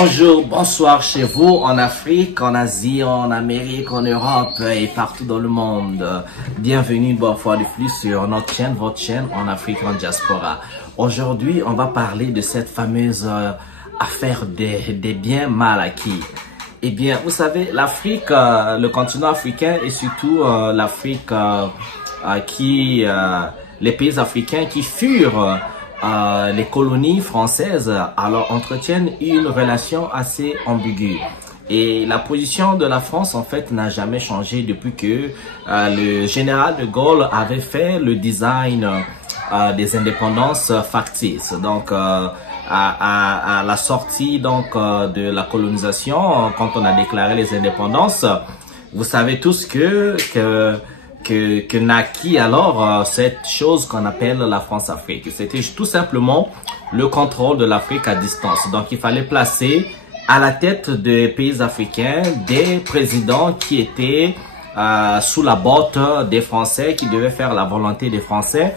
Bonjour, bonsoir chez vous, en Afrique, en Asie, en Amérique, en Europe et partout dans le monde. Bienvenue une bonne fois de plus sur notre chaîne, votre chaîne en Afrique en diaspora. Aujourd'hui, on va parler de cette fameuse affaire des biens mal acquis. Eh bien, vous savez, l'Afrique, le continent africain et surtout l'Afrique les pays africains qui furent les colonies françaises alors entretiennent une relation assez ambiguë. Et la position de la France en fait n'a jamais changé depuis que le général de Gaulle avait fait le design des indépendances factices. Donc à la sortie donc de la colonisation, quand on a déclaré les indépendances, vous savez tous que naquit alors cette chose qu'on appelle la France-Afrique. C'était tout simplement le contrôle de l'Afrique à distance. Donc il fallait placer à la tête des pays africains des présidents qui étaient sous la botte des Français, qui devaient faire la volonté des Français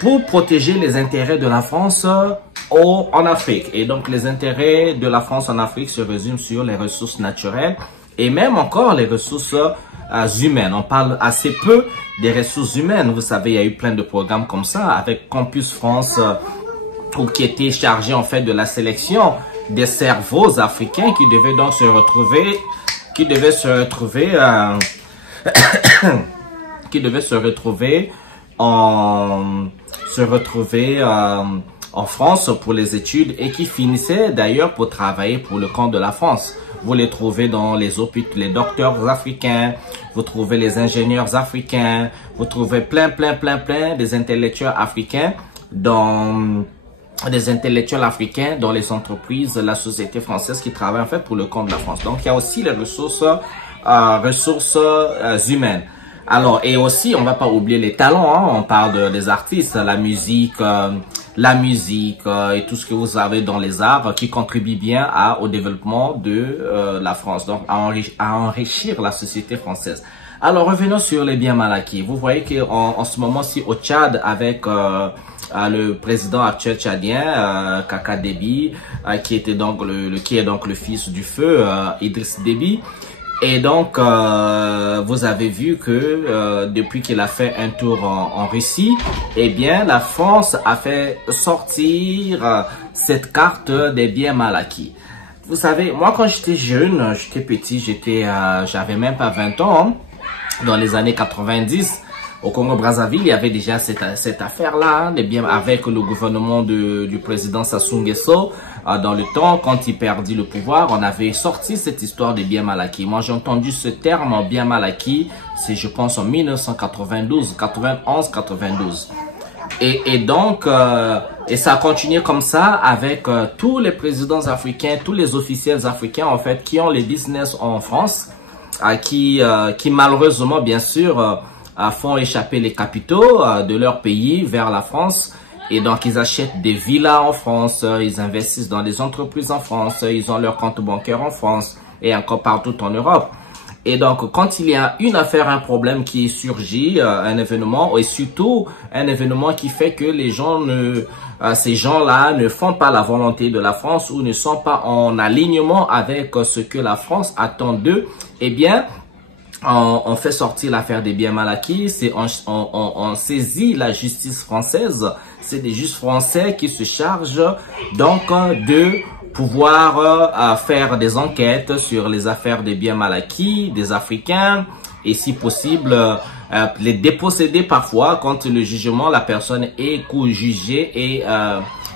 pour protéger les intérêts de la France en Afrique. Et donc les intérêts de la France en Afrique se résument sur les ressources naturelles et même encore les ressources humaines. On parle assez peu des ressources humaines. Vous savez, il y a eu plein de programmes comme ça avec Campus France qui était chargé en fait de la sélection des cerveaux africains qui devaient donc se retrouver en France pour les études et qui finissaient d'ailleurs pour travailler pour le compte de la France. Vous les trouvez dans les hôpitaux, les docteurs africains, vous trouvez les ingénieurs africains, vous trouvez plein des intellectuels africains dans les entreprises, la société française qui travaille en fait pour le compte de la France. Donc il y a aussi les ressources humaines. Alors, et aussi, on va pas oublier les talents, hein. On parle des artistes, la musique et tout ce que vous avez dans les arts qui contribue bien au développement de la France, donc à enrichir la société française. Alors, revenons sur les biens mal acquis. Vous voyez qu'en ce moment-ci, au Tchad, avec le président actuel tchadien, Kaka Déby, qui est donc le fils du feu, Idriss Déby. Et donc, vous avez vu que depuis qu'il a fait un tour en Russie, eh bien, la France a fait sortir cette carte des biens mal acquis. Vous savez, moi, quand j'étais jeune, j'étais petit, j'avais même pas 20 ans, hein, dans les années 90. Au Congo-Brazzaville, il y avait déjà cette affaire-là, des biens avec le gouvernement du président Sassou Nguesso. Dans le temps, quand il perdit le pouvoir, on avait sorti cette histoire des biens mal acquis. Moi, j'ai entendu ce terme bien mal acquis, c'est je pense en 1992, 92. Et donc, et ça a continué comme ça avec tous les présidents africains, tous les officiels africains en fait, qui ont les business en France, qui malheureusement, bien sûr, font échapper les capitaux de leur pays vers la France. Et donc, ils achètent des villas en France, ils investissent dans des entreprises en France, ils ont leur compte bancaire en France et encore partout en Europe. Et donc, quand il y a une affaire, un problème qui surgit, un événement, et surtout un événement qui fait que ces gens-là ne font pas la volonté de la France ou ne sont pas en alignement avec ce que la France attend d'eux, eh bien, on fait sortir l'affaire des biens mal acquis, on saisit la justice française, c'est des juges français qui se chargent donc de pouvoir faire des enquêtes sur les affaires des biens mal acquis des Africains et si possible les déposséder parfois quand le jugement, la personne est co-jugée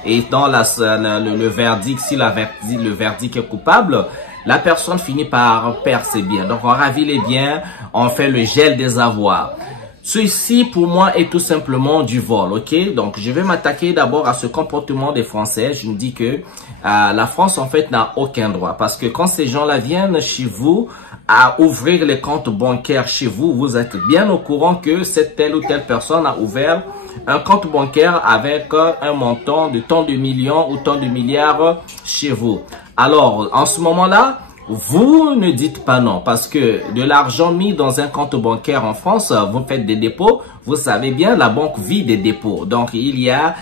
et dans le verdict, si le verdict est coupable, la personne finit par perdre ses biens. Donc, on ravit les biens, on fait le gel des avoirs. Ceci, pour moi, est tout simplement du vol, ok? Donc, je vais m'attaquer d'abord à ce comportement des Français. Je me dis que la France, en fait, n'a aucun droit. Parce que quand ces gens-là viennent chez vous à ouvrir les comptes bancaires chez vous, vous êtes bien au courant que cette telle ou telle personne a ouvert un compte bancaire avec un montant de tant de millions ou tant de milliards chez vous. Alors, en ce moment-là, vous ne dites pas non parce que de l'argent mis dans un compte bancaire en France, vous faites des dépôts, vous savez bien, la banque vit des dépôts. Donc, il y a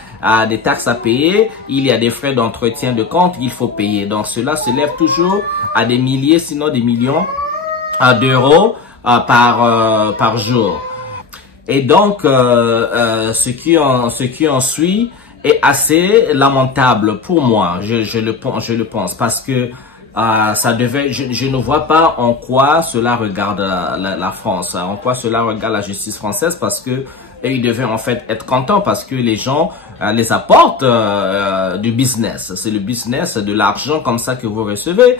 des taxes à payer, il y a des frais d'entretien de compte, il faut payer. Donc, cela se lève toujours à des milliers, sinon des millions d'euros par jour. Et donc, ce qui en suit est assez lamentable pour moi, je le pense, parce que je ne vois pas en quoi cela regarde la France, en quoi cela regarde la justice française, parce que ils devaient en fait être contents parce que les gens les apportent du business. C'est le business, de l'argent comme ça que vous recevez.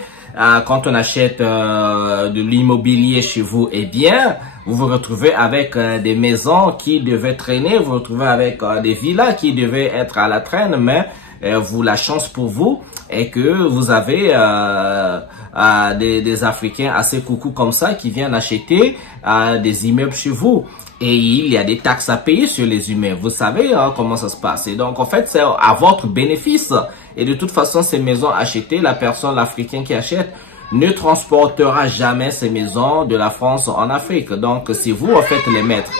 Quand on achète de l'immobilier chez vous, eh bien, vous vous retrouvez avec des maisons qui devaient traîner, vous vous retrouvez avec des villas qui devaient être à la traîne, mais la chance pour vous est que vous avez des Africains assez coucous comme ça qui viennent acheter des immeubles chez vous. Et il y a des taxes à payer sur les immeubles. Vous savez comment ça se passe. Et donc, en fait, c'est à votre bénéfice. Et de toute façon, ces maisons achetées, l'Africain qui achète, ne transportera jamais ces maisons de la France en Afrique. Donc, c'est vous, en fait, les maîtres.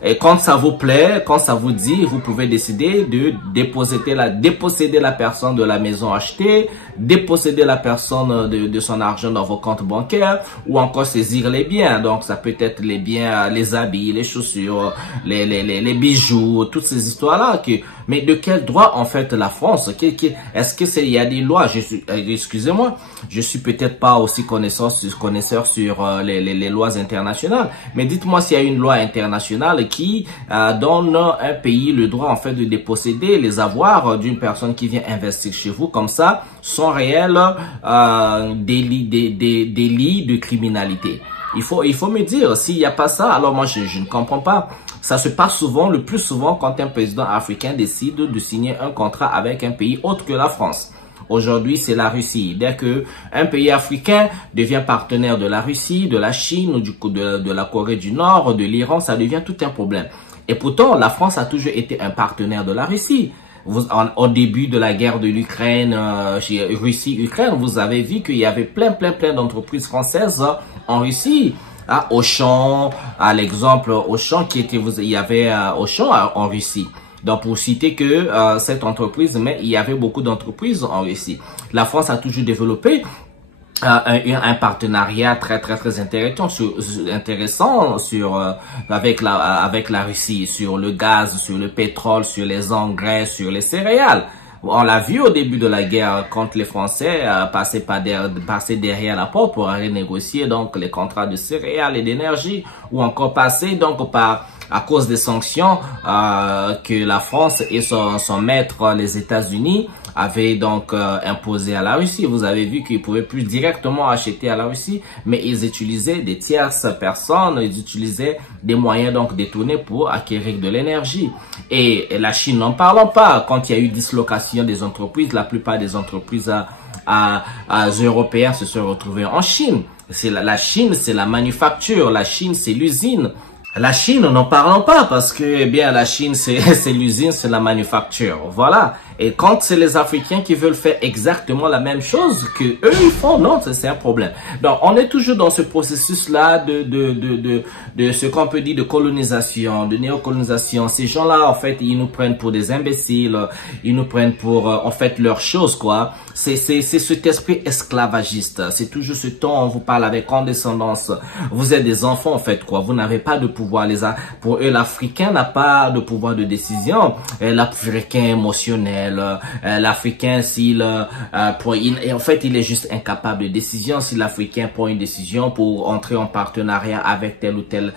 Et quand ça vous plaît, quand ça vous dit, vous pouvez décider de déposséder la personne de la maison achetée, déposséder la personne de son argent dans vos comptes bancaires, ou encore saisir les biens. Donc, ça peut être les biens, les habits, les chaussures, les bijoux, toutes ces histoires-là. Mais de quel droit, en fait, la France? Est-ce que il y a des lois? Excusez-moi, je suis peut-être pas aussi connaisseur sur les lois internationales. Mais dites-moi s'il y a une loi internationale qui donne un pays le droit, en fait, de déposséder les avoirs d'une personne qui vient investir chez vous comme ça, sans réel délit de criminalité. Il faut me dire, s'il n'y a pas ça, alors moi je ne comprends pas. Ça se passe souvent, le plus souvent, quand un président africain décide de signer un contrat avec un pays autre que la France. Aujourd'hui, c'est la Russie. Dès que un pays africain devient partenaire de la Russie, de la Chine, ou de la Corée du Nord, de l'Iran, ça devient tout un problème. Et pourtant, la France a toujours été un partenaire de la Russie. Au début de la guerre de l'Ukraine, Russie-Ukraine, vous avez vu qu'il y avait plein d'entreprises françaises en Russie. Auchan, à l'exemple, Auchan il y avait Auchan en Russie. Donc, pour citer que cette entreprise, mais il y avait beaucoup d'entreprises en Russie. La France a toujours développé un partenariat très intéressant avec la Russie, sur le gaz, sur le pétrole, sur les engrais, sur les céréales. On l'a vu au début de la guerre quand les Français passaient derrière la porte pour renégocier donc les contrats de céréales et d'énergie, ou encore passer donc à cause des sanctions que la France et son maître, les États-Unis, avaient donc imposé à la Russie. Vous avez vu qu'ils pouvaient plus directement acheter à la Russie, mais ils utilisaient des tierces personnes, ils utilisaient des moyens donc détournés pour acquérir de l'énergie. Et la Chine, n'en parlons pas. Quand il y a eu dislocation des entreprises, la plupart des entreprises européennes se sont retrouvées en Chine. La Chine, c'est la manufacture. La Chine, c'est l'usine. La Chine, n'en parlons pas parce que, eh bien, la Chine, c'est l'usine, c'est la manufacture. Voilà. Et quand c'est les Africains qui veulent faire exactement la même chose que eux ils font, non, c'est un problème. Donc, on est toujours dans ce processus-là de ce qu'on peut dire de colonisation, de néocolonisation. Ces gens-là, en fait, ils nous prennent pour des imbéciles. Ils nous prennent pour, en fait, leurs choses, quoi. C'est cet esprit esclavagiste. C'est toujours ce ton, on vous parle avec condescendance. Vous êtes des enfants, en fait, quoi. Vous n'avez pas de pouvoir. Pour eux, l'Africain n'a pas de pouvoir de décision. L'Africain émotionnel. L'Africain, en fait, il est juste incapable de décision. Si l'Africain prend une décision pour entrer en partenariat avec tel ou tel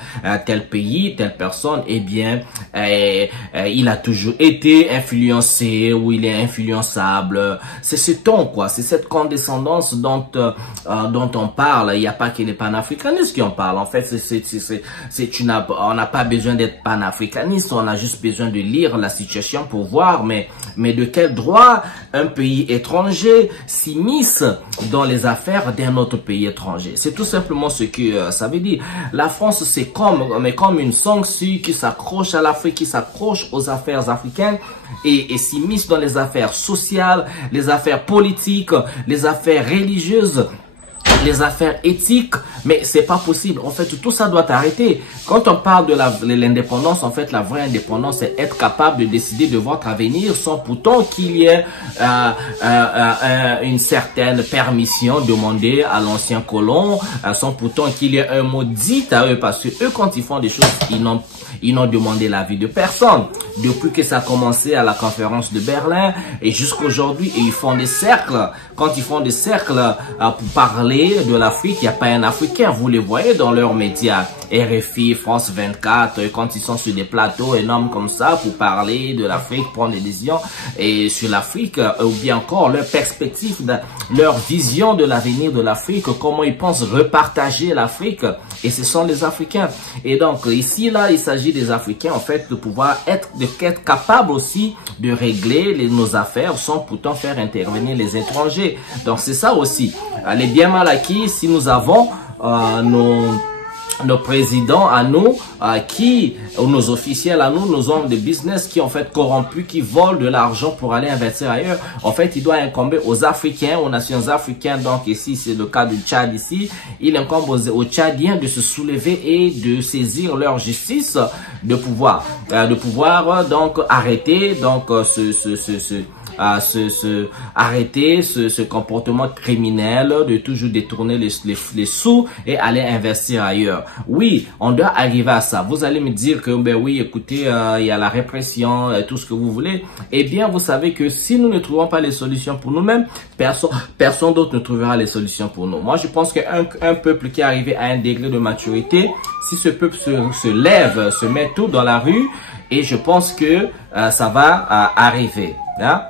pays, telle personne, eh bien, il a toujours été influencé ou il est influençable. C'est ce ton, quoi. C'est cette condescendance dont on parle. Il n'y a pas que les panafricanistes qui en parlent. En fait, on n'a pas besoin d'être panafricaniste. On a juste besoin de lire la situation pour voir, mais de quel droit un pays étranger s'immisce dans les affaires d'un autre pays étranger? C'est tout simplement ce que ça veut dire. La France, c'est comme une sangsue qui s'accroche à l'Afrique, qui s'accroche aux affaires africaines et s'immisce dans les affaires sociales, les affaires politiques, les affaires religieuses les affaires éthiques, mais c'est pas possible. En fait, tout ça doit arrêter. Quand on parle de l'indépendance, en fait, la vraie indépendance, c'est être capable de décider de votre avenir sans pourtant qu'il y ait une certaine permission demandée à l'ancien colon, sans pourtant qu'il y ait un mot dit à eux, parce que eux, quand ils font des choses, ils n'ont demandé l'avis de personne. Depuis que ça a commencé à la conférence de Berlin et jusqu'à aujourd'hui, ils font des cercles. Quand ils font des cercles pour parler de l'Afrique, il n'y a pas un Africain. Vous les voyez dans leurs médias, RFI, France 24, quand ils sont sur des plateaux énormes comme ça pour parler de l'Afrique, prendre des décisions et sur l'Afrique, ou bien encore leur perspective, leur vision de l'avenir de l'Afrique, comment ils pensent repartager l'Afrique. Et ce sont les Africains. Et donc ici, là, il s'agit des Africains, en fait, de pouvoir être capables aussi de régler nos affaires sans pourtant faire intervenir les étrangers. Donc c'est ça aussi. Les biens mal acquis, si nous avons nos présidents à nous, ou nos officiels à nous, nos hommes de business qui en fait corrompus, qui volent de l'argent pour aller investir ailleurs. En fait, il doit incomber aux Africains, aux nations africaines. Donc ici, c'est le cas du Tchad ici. Il incombe aux Tchadiens de se soulever et de saisir leur justice, de pouvoir donc arrêter donc arrêter ce comportement criminel de toujours détourner les sous et aller investir ailleurs. Oui, on doit arriver à ça. Vous allez me dire que ben oui, écoutez, il y a la répression, tout ce que vous voulez. Eh bien, vous savez que si nous ne trouvons pas les solutions pour nous-mêmes, personne d'autre ne trouvera les solutions pour nous. Moi, je pense qu'un peuple qui est arrivé à un degré de maturité, si ce peuple se lève, se met tout dans la rue, et je pense que ça va arriver. Hein?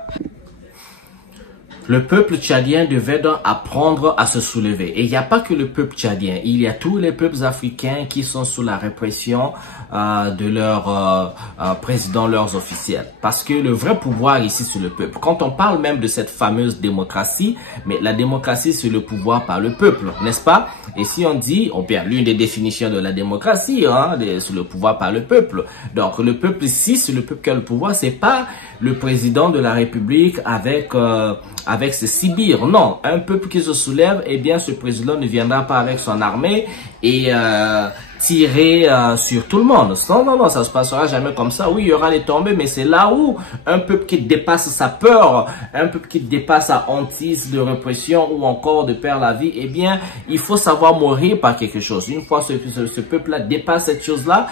Le peuple tchadien devait donc apprendre à se soulever. Et il n'y a pas que le peuple tchadien. Il y a tous les peuples africains qui sont sous la répression de leurs présidents, leurs officiels. Parce que le vrai pouvoir ici, c'est le peuple. Quand on parle même de cette fameuse démocratie, mais la démocratie, c'est le pouvoir par le peuple, n'est-ce pas? Et si on dit, bien, l'une des définitions de la démocratie, hein, c'est le pouvoir par le peuple. Donc, le peuple ici, c'est le peuple qui a le pouvoir. C'est pas le président de la République avec ses sbires. Non, un peuple qui se soulève, eh bien, ce président ne viendra pas avec son armée et tirer sur tout le monde. Non, ça se passera jamais comme ça. Oui, il y aura les tombées, mais c'est là où un peuple qui dépasse sa peur, un peuple qui dépasse sa hantise de répression ou encore de perdre la vie, eh bien, il faut savoir mourir par quelque chose. Une fois ce peuple-là dépasse cette chose-là,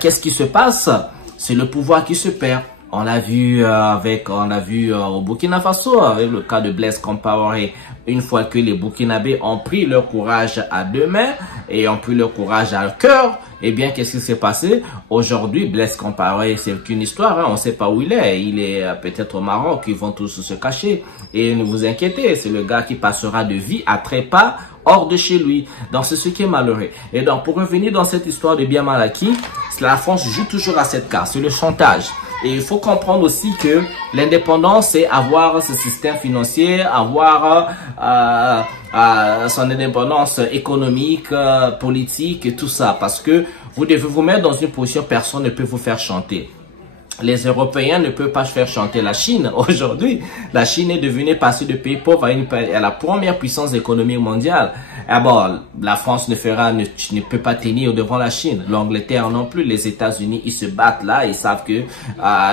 qu'est-ce qui se passe? C'est le pouvoir qui se perd. On l'a vu au Burkina Faso avec le cas de Blaise Compaoré. Une fois que les Burkinabés ont pris leur courage à deux mains et ont pris leur courage à cœur, eh bien, qu'est-ce qui s'est passé? Aujourd'hui, Blaise Compaoré, c'est qu'une histoire, hein, on ne sait pas où il est. Il est peut-être au Maroc, ils vont tous se cacher. Et ne vous inquiétez, c'est le gars qui passera de vie à trépas hors de chez lui. Donc, c'est ce qui est malheureux. Et donc, pour revenir dans cette histoire de bien mal acquis, la France joue toujours à cette carte, c'est le chantage. Et il faut comprendre aussi que l'indépendance, c'est avoir ce système financier, avoir son indépendance économique, politique et tout ça. Parce que vous devez vous mettre dans une position, personne ne peut vous faire chanter. Les Européens ne peuvent pas faire chanter la Chine. Aujourd'hui, la Chine est devenue, passée de pays pauvre à la première puissance économique mondiale. Ah bon, la France ne peut pas tenir devant la Chine. L'Angleterre non plus. Les États-Unis, ils se battent là. Ils savent que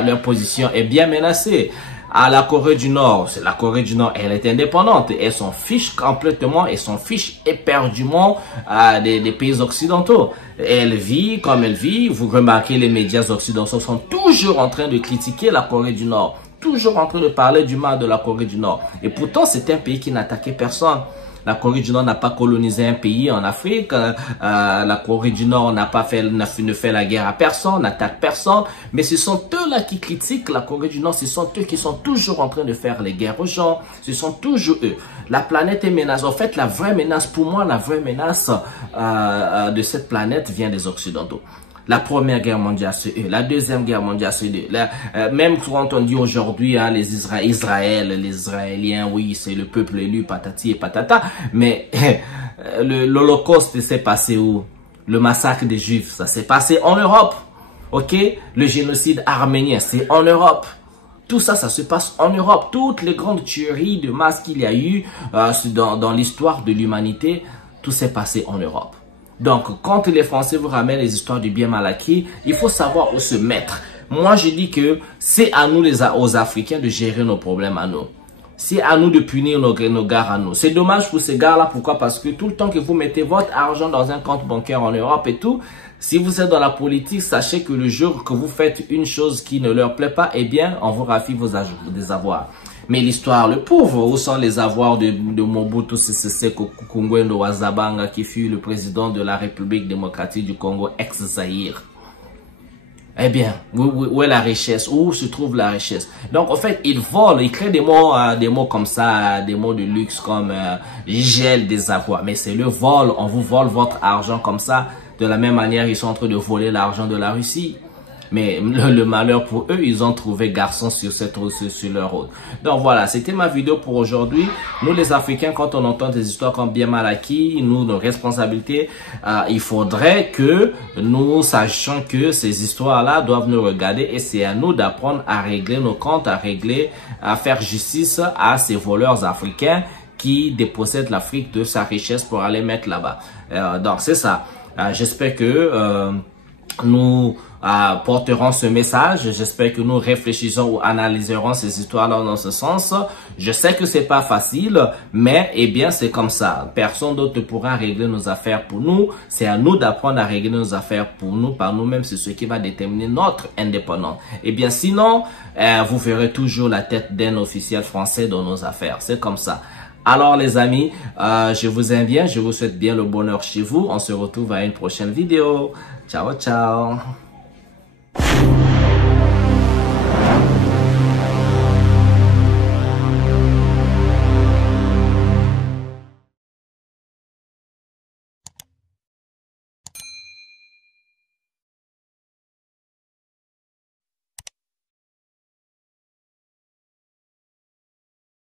leur position est bien menacée. À la Corée du Nord, la Corée du Nord, elle est indépendante. Elle s'en fiche complètement, elle s'en fiche éperdument des pays occidentaux. Elle vit comme elle vit. Vous remarquez, les médias occidentaux sont toujours en train de critiquer la Corée du Nord. Toujours en train de parler du mal de la Corée du Nord. Et pourtant, c'est un pays qui n'attaquait personne. La Corée du Nord n'a pas colonisé un pays en Afrique. La Corée du Nord ne fait la guerre à personne, n'attaque personne. Mais ce sont eux-là qui critiquent la Corée du Nord. Ce sont eux qui sont toujours en train de faire les guerres aux gens. Ce sont toujours eux. La planète est menacée. En fait, la vraie menace, pour moi, la vraie menace de cette planète vient des Occidentaux. La première guerre mondiale, c'est eux. La deuxième guerre mondiale, c'est eux. Même quand on dit aujourd'hui, hein, les Israéliens, oui, c'est le peuple élu, patati et patata. Mais l'Holocauste s'est passé où? Le massacre des Juifs, ça s'est passé en Europe. Ok? Le génocide arménien, c'est en Europe. Tout ça, ça se passe en Europe. Toutes les grandes tueries de masse qu'il y a eu dans l'histoire de l'humanité, tout s'est passé en Europe. Donc, quand les Français vous ramènent les histoires du bien mal acquis, il faut savoir où se mettre. Moi, je dis que c'est à nous, aux Africains, de gérer nos problèmes à nous. C'est à nous de punir nos gars à nous. C'est dommage pour ces gars-là. Pourquoi? Parce que tout le temps que vous mettez votre argent dans un compte bancaire en Europe et tout, si vous êtes dans la politique, sachez que le jour que vous faites une chose qui ne leur plaît pas, eh bien, on vous raffie des avoirs. Mais l'histoire, le pauvre, où sont les avoirs de Mobutu Sese Seko Ngwendo wa Zabanga, qui fut le président de la République démocratique du Congo, ex-Zaïre? Eh bien, où est la richesse? Où se trouve la richesse? Donc, en fait, ils volent, ils créent des mots comme ça, des mots de luxe comme gel des avoirs. Mais c'est le vol, on vous vole votre argent comme ça. De la même manière, ils sont en train de voler l'argent de la Russie. Mais le malheur pour eux, ils ont trouvé garçon sur leur route. Donc voilà, c'était ma vidéo pour aujourd'hui. Nous les Africains, quand on entend des histoires comme bien mal acquis, nous, nos responsabilités, il faudrait que nous sachions que ces histoires-là doivent nous regarder et c'est à nous d'apprendre à régler nos comptes, à faire justice à ces voleurs africains qui dépossèdent l'Afrique de sa richesse pour aller mettre là-bas. Donc c'est ça. J'espère que nous porterons ce message. J'espère que nous réfléchissons ou analyserons ces histoires-là dans ce sens. Je sais que c'est pas facile, mais eh bien c'est comme ça. Personne d'autre ne pourra régler nos affaires pour nous. C'est à nous d'apprendre à régler nos affaires pour nous, par nous-mêmes. C'est ce qui va déterminer notre indépendance. Eh bien sinon, vous verrez toujours la tête d'un officiel français dans nos affaires. C'est comme ça. Alors les amis, je vous aime bien, je vous souhaite bien le bonheur chez vous. On se retrouve à une prochaine vidéo. Ciao, ciao.